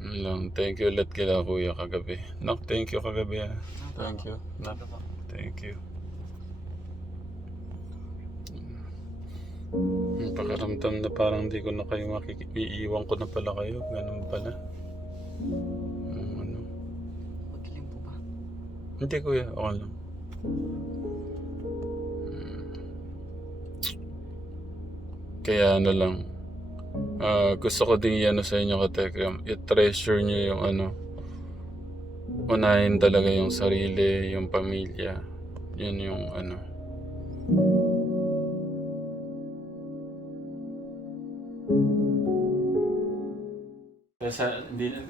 Yun lang. Thank you ulit kila kuya kagabi. Nak, thank you kagabi ah. Thank you. Nak, thank you. Yung pakaramdam na parang hindi ko na kayo iiwan ko na pala kayo. Ganun pala. Ano. Madilim po ba? Hindi kuya, okay lang. Kaya ano lang. Gusto ko din yan sa inyo katekram. I-treasure nyo yung ano. Unahin talaga yung sarili, yung pamilya. Yun yung ano.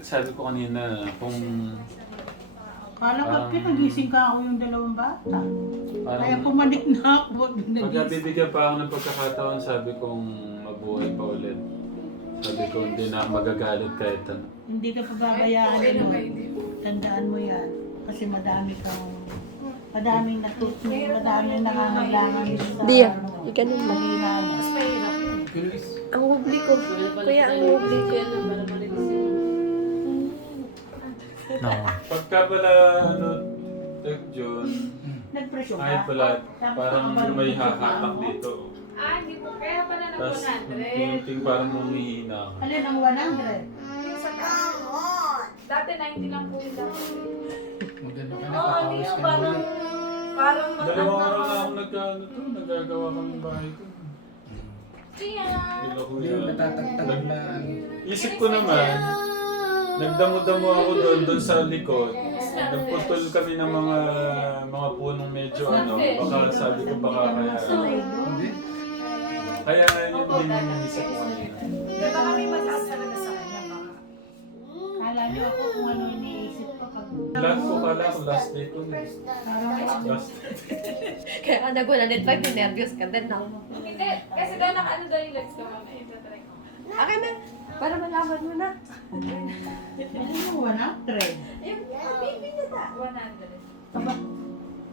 Sabi ko kanina kung Kala ko pinagising ka ako yung dalawang bata. parang Kaya pumanik na ako. pagka Nagising. bibigyan pa ako ng pagkakataon, sabi kong mabuhay pa ulit. Sabi ko hindi na ako magagalit kahit ano. Hindi ka pababayaan. Tandaan mo yan. Kasi madaming madaming nangangailangan sa Dia, ikanin mo. Manila. Ang hubli ko. Kuya, ang hubli ko. No. Pagka pala ano, Tek John, Nagpresyo ka? ay pala, Tapos parang nakabalik may yung trabaho hahatak mo? dito. Hindi po. Kaya pala na Tapos 100. ting parang humihina ka. Alin ang 100? Yung sa dati 90 lang po yung dati. Maganda ka na, Oo, hindi papawis yung ka na parang ulit. Dalawang araw na ako nagagawa kami bahay ko. Siya. Bilo ko Hindi yan. natatagtag na Isip ko naman, nagdamo-damo ako doon sa likod. Nagputol kami ng mga punong medyo ano, baka sabi ko baka kaya. hindi. Kaya yun din yung inisip ko kanina. Di ba kami mataas talaga sa kanya? Baka. Kala niyo ako kung ano iniisip ko pag... Kala ko last day ko na. Parang Last Kaya ka nag-105, nervous ka din na. Hindi. Kasi daw naka-ano daw yung legs ko. Mamaya itatry ko. Akin na, para malaman mo na. ano yung 100? Yung baby na ta. 100. Aba,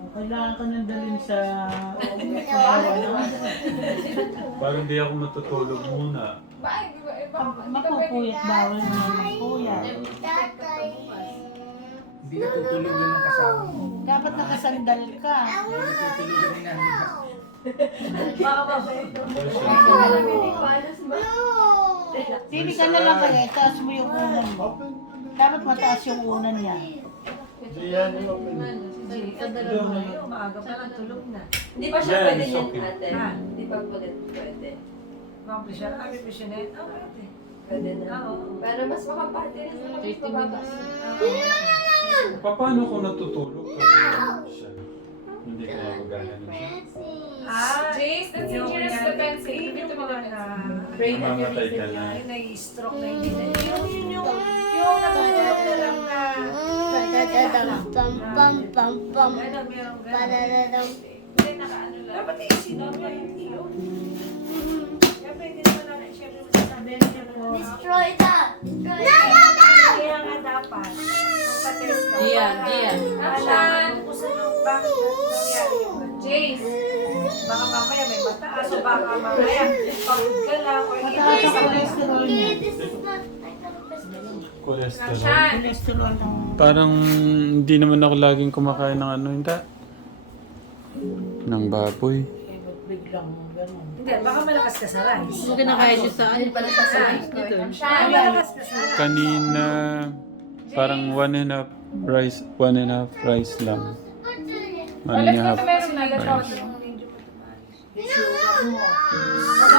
kailangan ka nang dalhin sa... Parang hindi ako matutulog muna. Mapupuyat bawal na yung puyat. Hindi ka tutulugan ng kasama mo. Dapat nakasandal ka. Hindi ka tutulugan ng nanay mo. Baka mabait. Pili ka na lang kaya, itaas mo yung unan mo. Dapat mataas yung unan niya. Hindi yan yung Maaga pa lang tulog na. Hindi pa siya Yan, pwede it's yan, okay. ate. Hindi pa pwede. Mga presyon. May presyonet. Pwede. Pwede na. Oo. Para mas makaparte rin sa mga pababas. Paano ko natutulog kasi siya? Hindi ko magagalan siya. Jace, that's dangerous to pen. Save it to me na. Brain Mamamatay ka aneurysm na. yan. Nai-stroke na hindi na. Yung natutulog na lang na. Ano, meron gano'n. Hindi, naka-ano lang. Dapat iisip mo hindi yun. Kaya pwede naman natin, syempre, masasabihin niya po. Destroy that! Kaya nga dapat, magpa-test ka. Gian. Alam kung saan yung bakit nangyari yung ganun. Jace, baka mamaya may mataas o baka mamaya pagod ka lang or Mataas ang cholesterol niya. Cholesterol. Cholesterol ng... Parang hindi naman ako laging kumakain ng ano, hindi. Ng baboy. Biglang gano'n. Hindi, baka malakas ka sa rice. Hindi na kaya siya sa anin pala sa size dito. Malakas ka sa rice. Kanina, parang 1.5 rice lang. 1.5 rice.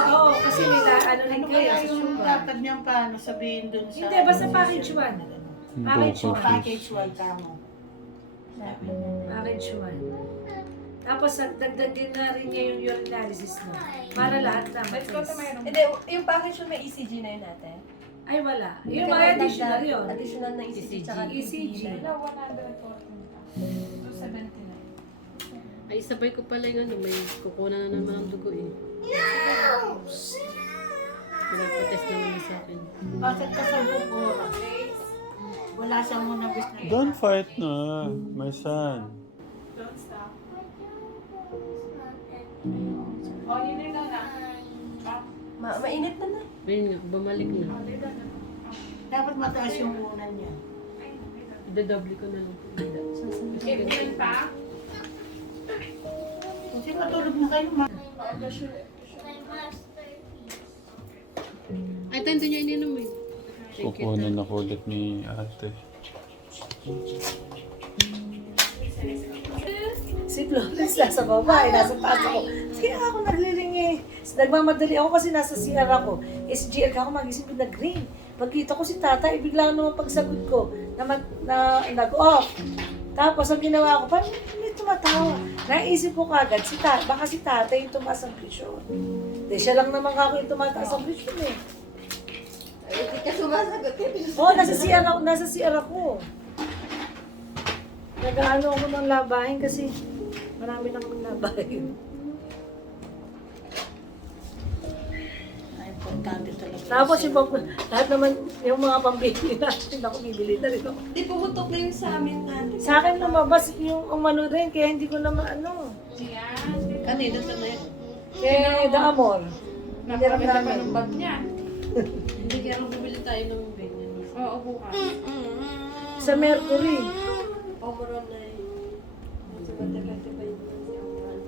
Oo, kasi nila, ano rin Ano kayo kaya sa yung sugar. dapat niyang paano sabihin dun sa... Hindi, basta package 1. Package Boko 1. Package 1 ka mo. Sabi niya. Package 1. Tapos, dagdag din na rin niya yung urinalysis mo. Para lahat na. Hindi, yung package yung may ECG na yun natin. Ay, wala. Yung mga additional yun. Additional na ECG. Tsaka ECG. Ay, sabay ko pala yung ano, may kukunan na naman ang dugo eh. Pinagpatest naman niya sa akin. Bakit ka sa buko? Wala siyang muna gusto. Don't fight na, my son. Mainit na na. Ayun nga, bumalik na. Dapat mataas yung unan niya. Idadouble ko na lang po. Yan pa? Kasi matulog na kayo, ma. Ay, tayo niya ininom eh. Kukunin ako ulit ni ate. Si Florence nasa baba, nasa taas ako. Kaya ako naglilingi. Nagmamadali ako kasi nasa CR ako. SGL ka ako magising na green. Pagkita ko si tata, bigla naman pagsagot ko na nag-off. Tapos ang ginawa ko, parang may tumatawa. Naisip ko kagad, baka si tata yung tumaas ang presyon. Di siya lang naman ako yung tumataas ang presyon eh. Hindi ka sumasagot eh. Oo, nasa CR ako. Nag-ano ako ng labahin kasi marami na akong labahin. Ay, importante talaga. Tapos lahat naman yung mga pambili natin, ako bibili na rin ako. Di pumutok na yung sa amin natin. Sa akin lumabas yung umano rin, kaya hindi ko naman ano. Yan. Kanina sa na yun. Kaya The Amor. Hiniram Napakaganda pa namin. ng bag niya. Hindi kaya nung bumili tayo ng ganyan. Oo, bukas. Sa Mercury. Omoron na eh. Sa matagal ba yun si Omoron?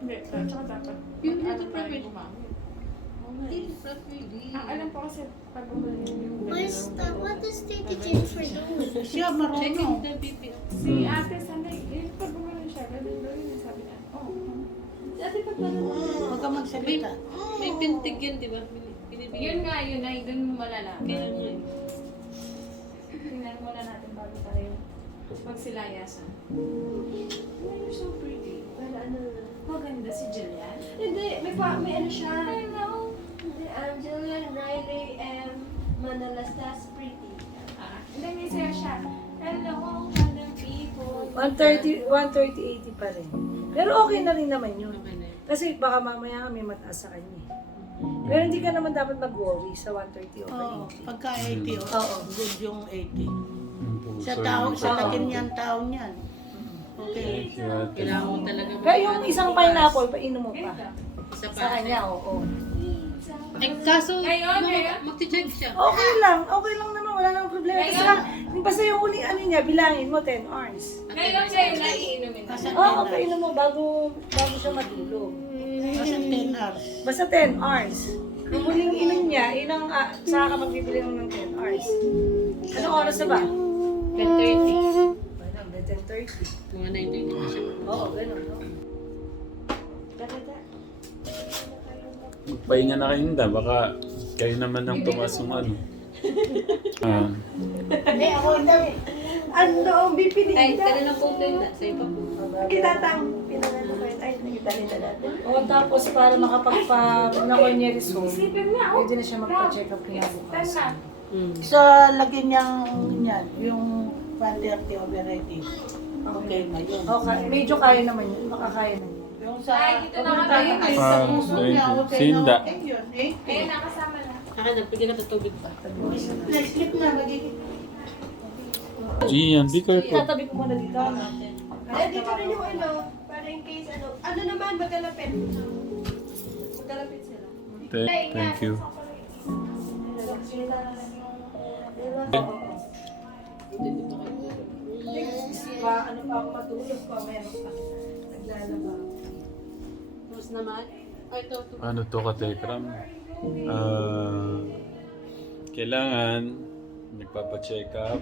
Hindi, tsaka dapat. Yun, Ano ito tayo private. gumamit? Hindi, pwede. Ang alam ko kasi pag bumili yung What does Titi Jennifer do? Siya Checking marunong. the BP. Si ate sanay, pag bumili siya, ganun yung sabi niya. Dati pag ano, Huwag ka magsalita. May pintig yan, di ba? Binibigyan. Yun nga, yun ay dun mo malalaman. Kaya nga eh. Tingnan muna natin bago tayo magsilayasan. Oh, you're so pretty. para ano na. Maganda si Jillian. Hindi, may ano siya. I know. Hindi, Julian, Riley, Manalastas, Pretty. Hindi, may sayo siya. Hello, other people. 130, 80 pa rin. Pero okay na rin naman yun. Okay na yun. Kasi baka mamaya may mataas sa kanya eh. Pero hindi ka naman dapat mag-worry sa 130 okay. Oo, pagka 80, Oo. good yung 80. Ang puso Sa tao, yung sa tao. laki niyan, tao niyan. Okay. Thank you, ate. Kailangan mo talaga. Pero yung isang pineapple, painom mo pa. Ganda. Isa pa. Sa kanya, oo. Eh, kaso, Ngayon, ngayon. magti-check siya. Okay lang naman, wala nang problema. Kasi lang, basta yung uli ano niya, bilangin mo 10 hours. Ngayon, ay iinumin. Basta 10 Oo, hours. painom mo bago siya matulog. Basta 10 hours. Basta 10 hours. Yung huling inom niya, yun ang saka ka magbibili ng 10 hours. Anong oras na ba? 10:30. Ano, 10:30. Mga 9:30 na siya. Oo, gano'n. No? Magpahinga na kayo na, baka kayo naman ang tumas yung ano. Hindi, ako hindi. Ano, ang BP Ay, ni tara na po tayo. Sa'yo pa po. Kinatang, pinanalo ko yun. Ay, nakita natin. O tapos para makapagpa-Nakonye result, Isipin niya, oh. pwede na siya magpa-check up kinabukas. Tama. Sa lagi niyang yan, yung 130 over 80. Okay na yun. Okay, medyo kaya naman yun. Makakaya na yun. Yung sa, Ay, dito na tayo kami. ay sa puso niya, thank you. okay Sinda. na okay yun. Ayun, nakasama na. Saka nagbigyan na tubig pa. Slip na, magiging. Gian, be careful. Tatabi ko muna dito. Ay, dito rin yung ano, para in case ano naman, magkalapit. Magkalapit sila. Thank you. Ano pa ako matulog pa, meron pa. Naglalaba. Tapos naman, ay ito. Ano to ka, Tekram? Kailangan nagpapa-check up.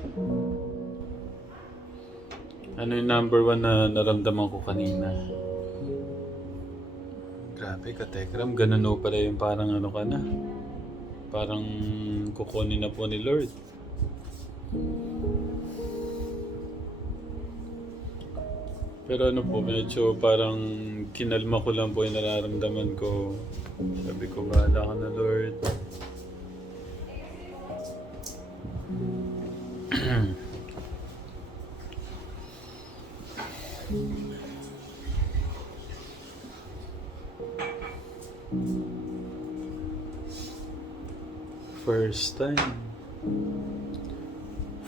Ano yung number 1 na naramdaman ko kanina? Grabe ka, Tekram. Ganun o pala yung parang ano ka na. Parang kukunin na po ni Lord. Pero ano po, medyo parang kinalma ko lang po yung nararamdaman ko. Sabi ko, bahala ka na, Lord. First time.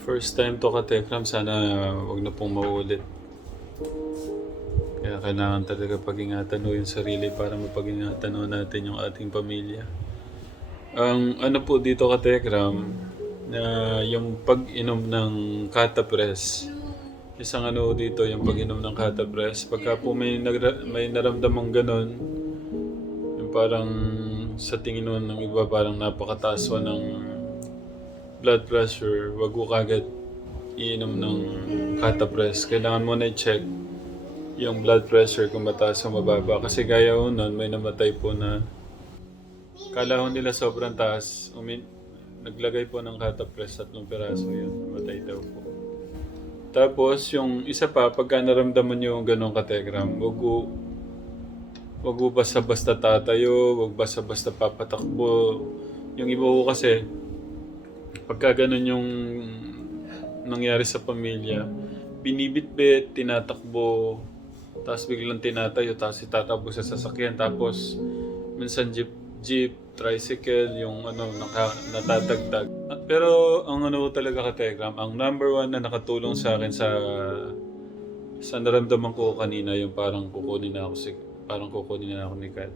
First time to ka, Tekram. Sana wag na pong maulit. Kaya kailangan talaga pag-ingatan mo yung sarili para mapag-ingatan mo natin yung ating pamilya. Ang ano po dito ka Tekram, na yung pag-inom ng Catapres. Isang ano dito, yung pag-inom ng Catapres. Pagka po may naramdamang ganon, yung parang sa tingin mo ng iba parang napakataas mo ng blood pressure, wag ko kagad iinom ng Catapres. Kailangan mo na i-check yung blood pressure kung mataas o mababa. Kasi gaya ho nun, may namatay po na kala ho nila sobrang taas. Naglagay po ng Catapres, 3 piraso yun. Matay daw po. Tapos yung isa pa, pagka naramdaman nyo yung ganong kategram, wag ko basta-basta tatayo, wag basta-basta papatakbo. Yung iba ko kasi, pagka ganon yung nangyari sa pamilya, binibitbit, tinatakbo, tapos biglang tinatayo, tapos itatakbo sa sasakyan, tapos minsan jeep, tricycle, yung ano, natatagtag. Pero ang ano talaga ka-Telegram, ang number 1 na nakatulong sa akin sa naramdaman ko kanina, yung parang kukunin na ako ni Kat.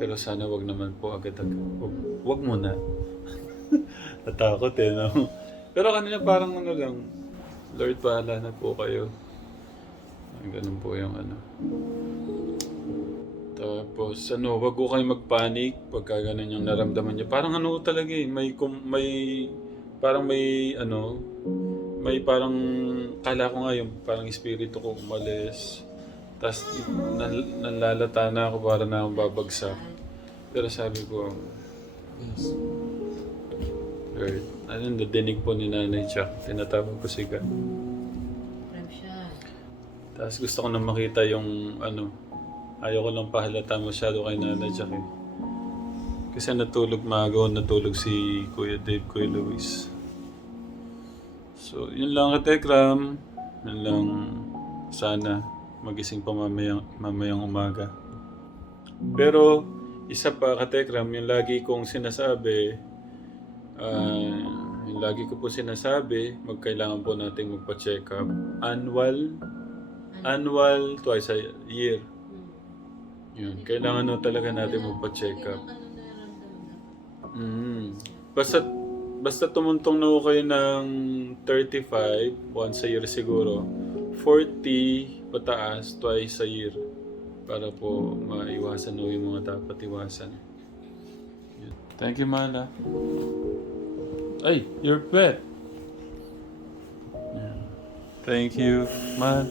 Pero sana wag naman po agad-agad. Wag muna. Natakot no? Pero kanina parang ano lang, Lord, bahala na po kayo. Ganun po yung ano. Tapos wag ko kayo magpanik pagka ganun yung naramdaman niyo. Parang ano talaga may parang kala ko nga yung parang espiritu ko umalis. Tapos nalalata na ako para na akong babagsak. Pero sabi ko, yes, Lord, nadinig po ni Nanay Chuck. Tinatawag ko si God. Tapos gusto ko na makita yung ayaw ko lang pahalata masyado kay Nanay Jack eh. Kasi natulog si Kuya Dave, Kuya Luis. So, yun lang ka-Tekram. Yun lang sana magising pa mamayang umaga. Pero, isa pa ka-Tekram, yung lagi kong sinasabi, magkailangan po nating magpa-check up. Annual, twice a year. Yun, kailangan talaga natin magpa-check up. Basta tumuntong na ko kayo ng 35, once a year siguro. 40 pataas, twice a year. Para po maiwasan yung mga dapat iwasan. Yun. Thank you, Mala. Ay, your pet. Yeah. Thank you, Mal.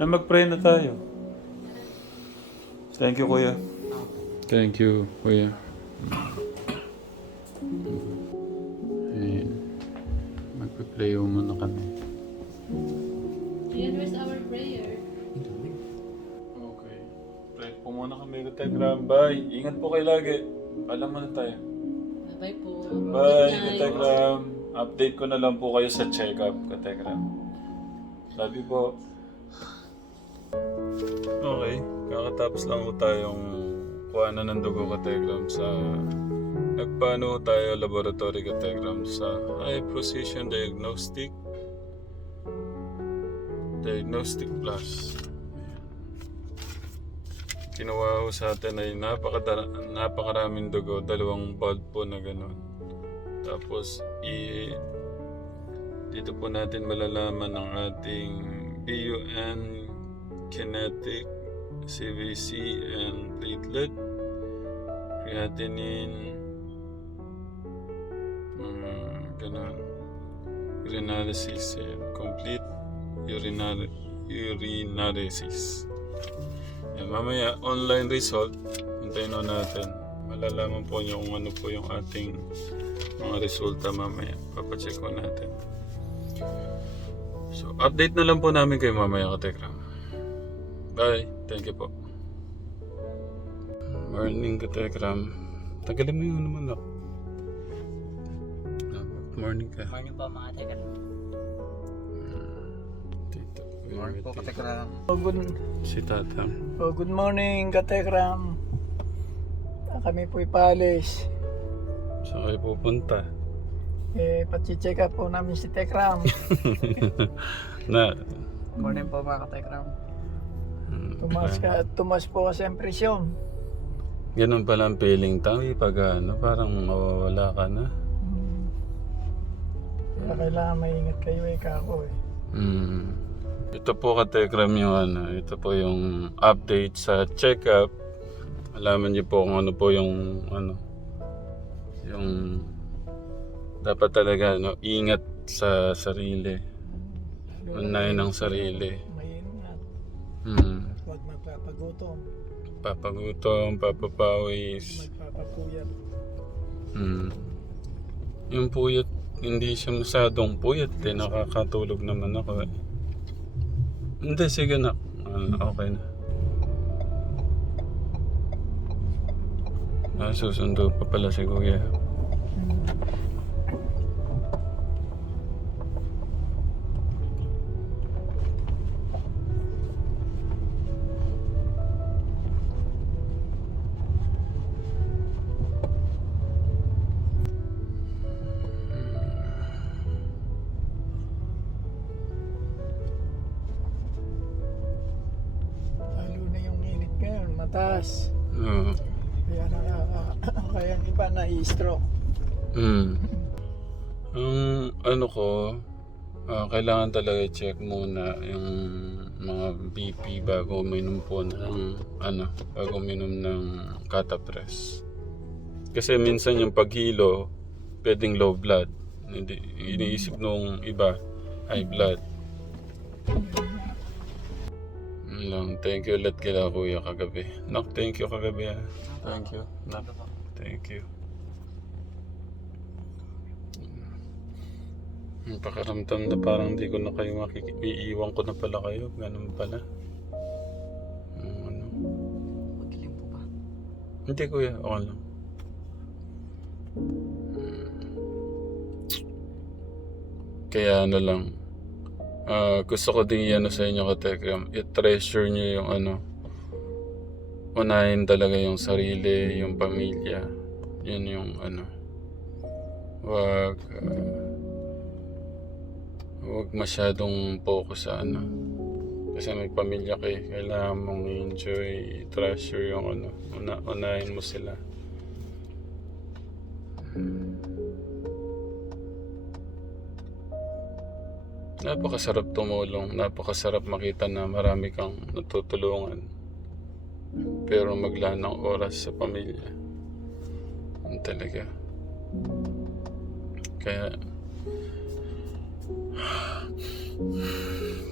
Mag-pray na tayo. Thank you, Kuya. Thank you, Kuya. Ayan. Magpa-play muna kami. Ayan, where's our prayer? Okay. Pray po muna kami. Kategram. Bye. Ingat po kayo lagi. Alam mo na tayo. Bye po. Bye, Good night. Kategram. Update ko na lang po kayo sa check-up, Kategram. Love you po. Okay. Kakatapos lang po tayong kuhanan ng dugo ka-Telegram sa nagpaano tayo laboratory ka-Telegram sa High Precision Diagnostic Plus. Kinuha ko sa atin ay napakaraming dugo, 2 bulb po na gano'n. Tapos dito po natin malalaman ang ating BUN, kinetic, CVC, and platelet, creatinine, ganun, urinalysis, and complete urinalysis. Yan, mamaya online result, hintayin na natin. Malalaman po niyo kung ano po yung ating mga resulta mamaya. Papacheck ko natin. So, update na lang po namin kayo mamaya ka-Tekram. Bye. Thank you po. Morning ka-Tekram. Tagalin mo yun naman ako. Morning ka. Morning po mga Tekram. Tito. Morning po Katekram. Si Tatang. Good morning, Katekram. Kami po ipalis. Saan kayo pupunta? Pati-check up po namin si Tekram. Na. Morning po mga Katekram. Okay. Tumas po kasi ang presyon. Ganun pala ang feeling tayo pag ano, parang mawawala ka na. Kaya kailangan maingat kayo ako eh. Ito po katekram yung ano, ito po yung update sa check-up. Alaman niyo po kung ano po yung ano, yung dapat talaga no, ingat sa sarili. Unahin ng sarili. Maingat. Huwag magpapagutom. Papagutom, papapawis. Magpapapuyat. Yung puyat, hindi siya masyadong puyat eh. Nakakatulog naman ako eh. Hindi, sige na. Okay na. Susundo pa pala si Kuya. Lalo na yung init ngayon, mataas. Oo. Kaya kaya yung iba na-i-stroke. Ang ano ko, kailangan talaga check muna yung mga BP bago uminom po ng ano, bago uminom ng Catapres. Kasi minsan yung paghilo, pwedeng low blood. Hindi, iniisip nung iba, high blood. Yun lang, thank you ulit kila Kuya kagabi. Nak, thank you kagabi. Thank you. Nak, thank you. Yung pakaramdam na parang di ko na kayo iiwan ko na pala kayo. Ganun pala. Ano? Madilim po ba? Hindi Kuya, okay lang. Kaya ano lang, gusto ko din yan sa inyo katekram, i-treasure nyo yung ano, unahin talaga yung sarili, yung pamilya. Yun yung ano, wag masyadong focus sa ano, kasi may pamilya kayo, kailangan mong enjoy, treasure yung ano, unahin mo sila. Napakasarap tumulong, napakasarap makita na marami kang natutulungan. Pero maglaan ng oras sa pamilya. Yun talaga. Kaya,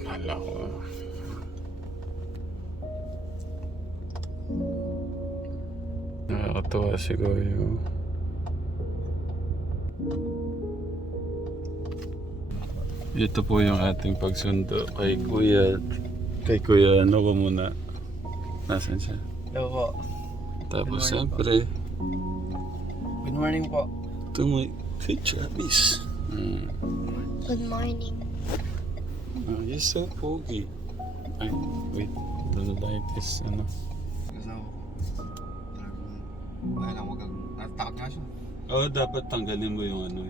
hala ko. Nakakatuwa si Goyo. Ito po yung ating pagsundo kay Kuya. Kay Kuya, ano ko muna? Nasaan siya? Hello po. Tapos siyempre, Good morning po. ito mo, kay Travis. Good morning. You're so pogi. Ay, wait. The light is, ano. Kasi ako, wala lang, wag kang, natakot nga siya. Oo, dapat tanggalin mo yung ano,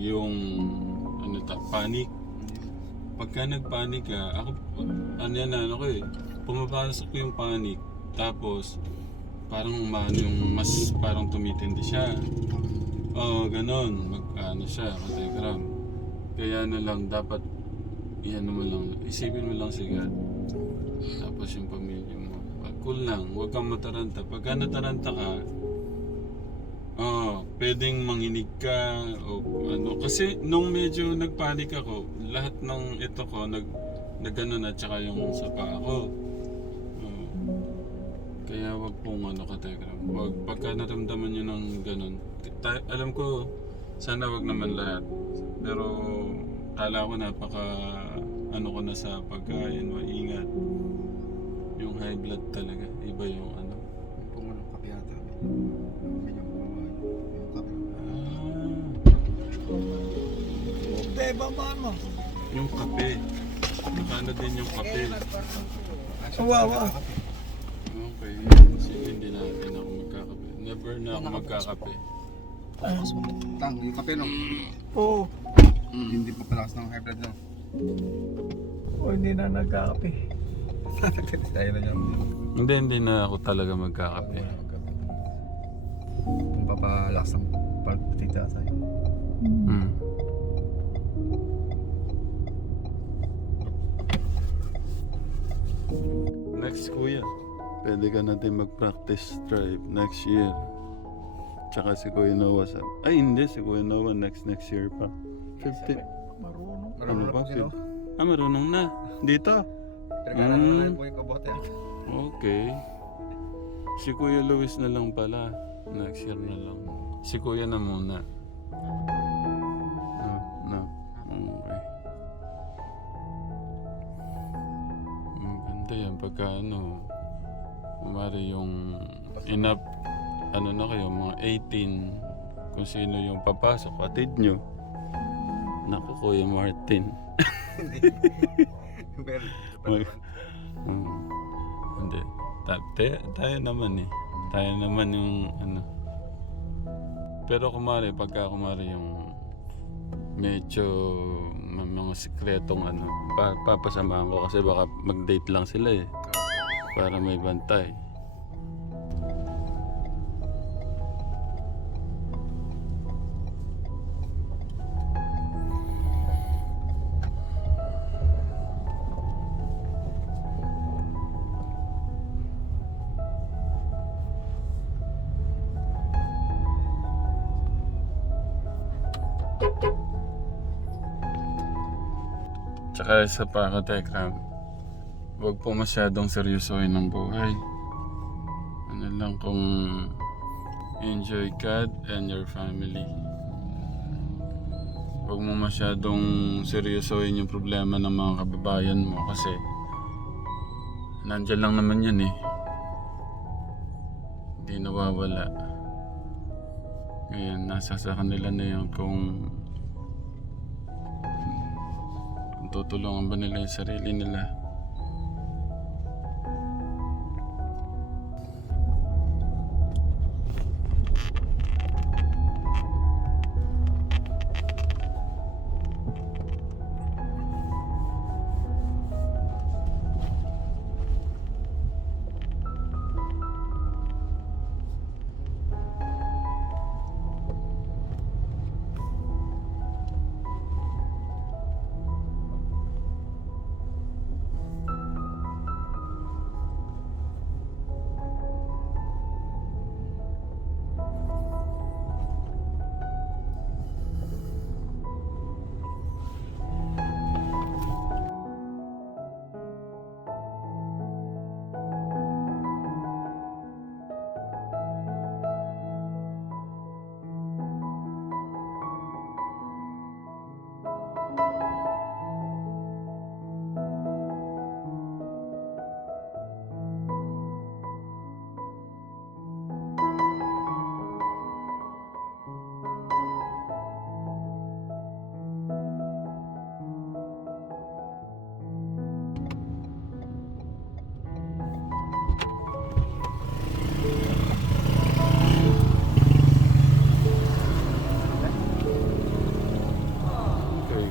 yung ano panic. Pagka nagpanic ka, ako, ano yan, ano ko eh, pumapasok ko yung panic. Tapos, parang umano yung mas parang tumitindi siya. Oo, ganon. Ano siya, katekram. Kaya na lang, dapat, iyan mo lang, isipin mo lang si God. Tapos yung pamilya mo. Cool lang, huwag kang mataranta. Pagka nataranta ka, pwedeng manginig ka o ano. Kasi nung medyo nagpanik ako, lahat ng ito ko nagano na, tsaka yung sa paa ko. Kaya wag pong ano katekram. Wag, pagka naramdaman nyo ng ganun. Alam ko, sana wag naman lahat. Pero kala ko napaka ano ko na sa pagkain, maingat. Yung high blood talaga, iba yung ano. Yung pong ano, kape yata. Medyo bumaba yung kape. Hindi, baba mo. Yung kape. Nakano din yung kape. Wawa. Okay. Kasi hindi natin ako magkakape. Never na ako magkakape. Tang, yung kape no? Oo. Hindi pa palakas ng high blood no? O hindi na nagkakape. Tayo na dyan. Hindi na ako talaga magkakape. Kung papalakas ng pagtita tayo. Hmm. Next kuya, pwede ka natin mag-practice drive next year. Tsaka si Kuya Noah ay hindi, si Kuya Noah next year pa. 50. Marunong. Ano ba? Sino? Marunong na. Dito. Pinag-aral mo na po yung kabote. Okay. Si Kuya Luis na lang pala. Next year na lang. Si Kuya na muna. No. Okay. Ganda yan. Pagka kumari yung enough, na kayo, mga 18, kung sino yung papasok, atid nyo. Naku, Kuya Martin. Pero, Hindi. Tayo naman eh. Tayo naman yung Pero pagka yung medyo mga sikretong papasamahan ko kasi baka mag-date lang sila eh. Para may bantay. Tsaka isa pa ako, Tekram, huwag po masyadong seryosohin ng buhay. Ano lang kung enjoy God and your family. Huwag mo masyadong seryosohin yung problema ng mga kababayan mo kasi nandyan lang naman yan eh. Hindi nawawala. Ngayon, nasa sa kanila na yun kung tutulungan ba nila yung sarili nila.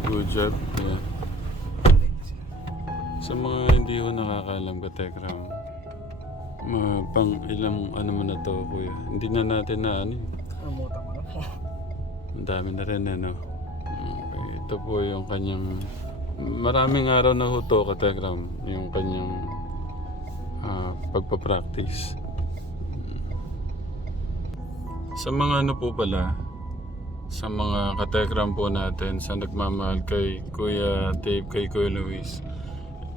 Good job. Yeah. Sa mga hindi ko nakakaalam ka, Tekram, pang ilang mo na to, kuya. Hindi na natin na Kamutan ko na po. Ang dami na rin Okay. Ito po yung kanyang maraming araw na huto ka, Tekram, yung kanyang pagpapractice. Sa mga po pala, sa mga katekram po natin, sa nagmamahal kay Kuya Dave, kay Kuya Luis,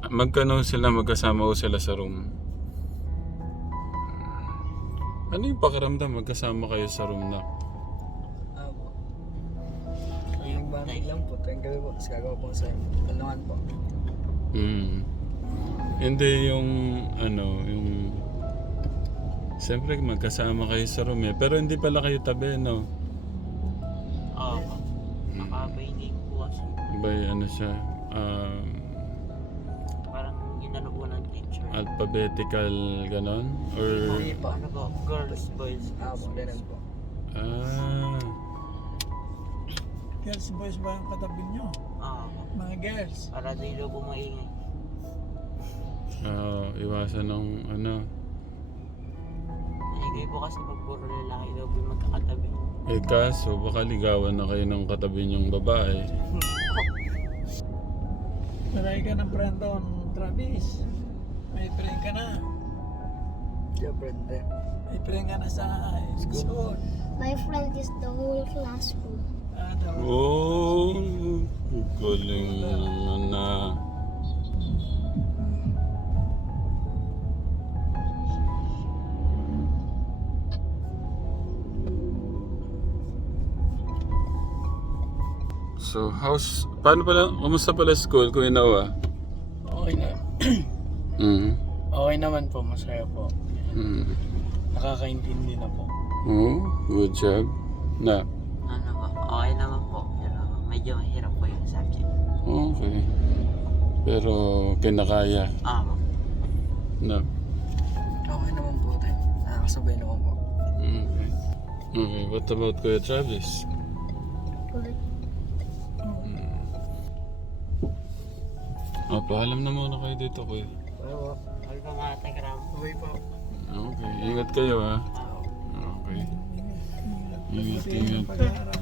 magkasama ko sila sa room. Ano yung pakiramdam magkasama kayo sa room na? Apo. Yung banding lang po. Tuwing gabi po. Tapos gagawa po sa talungan po. Hindi yung yung siyempre magkasama kayo sa room pero hindi pala kayo tabi, no? Makabay din po kasi. By siya, Parang inano po ng teacher. alphabetical ganon? Or Hindi po, ano po, girls, boys. Apo, ganun po. Girls, boys ba yung katabi nyo? Mga girls. Para di daw po maingay. iwasan ng Maingay po kasi pag puro lalaki daw po yung magkakatabi. Eh kaso, baka ligawan na kayo ng katabi niyong babae. Maray ka ng friend doon, Travis. May friend ka na. Yeah, friend eh. May friend ka na sa school. My friend is the whole classroom. Oh, galing naman na. So, paano pala, kumusta pala school, Kuya Noah? Okay na. Okay naman po, masaya po. Nakakaintindi na po. Oh, good job. Na, Ano po, okay naman po. Pero medyo mahirap po yung subject. okay. Pero kinakaya. Na. Okay naman po, tayo. Nakakasabay naman po. Okay. Okay, what about Kuya Travis? Good. Paalam na muna kayo dito, Kuya. Oo. Huwag po mga tagram. Okay po. Okay, ingat kayo ha. Okay. Ingat. Pag-aaral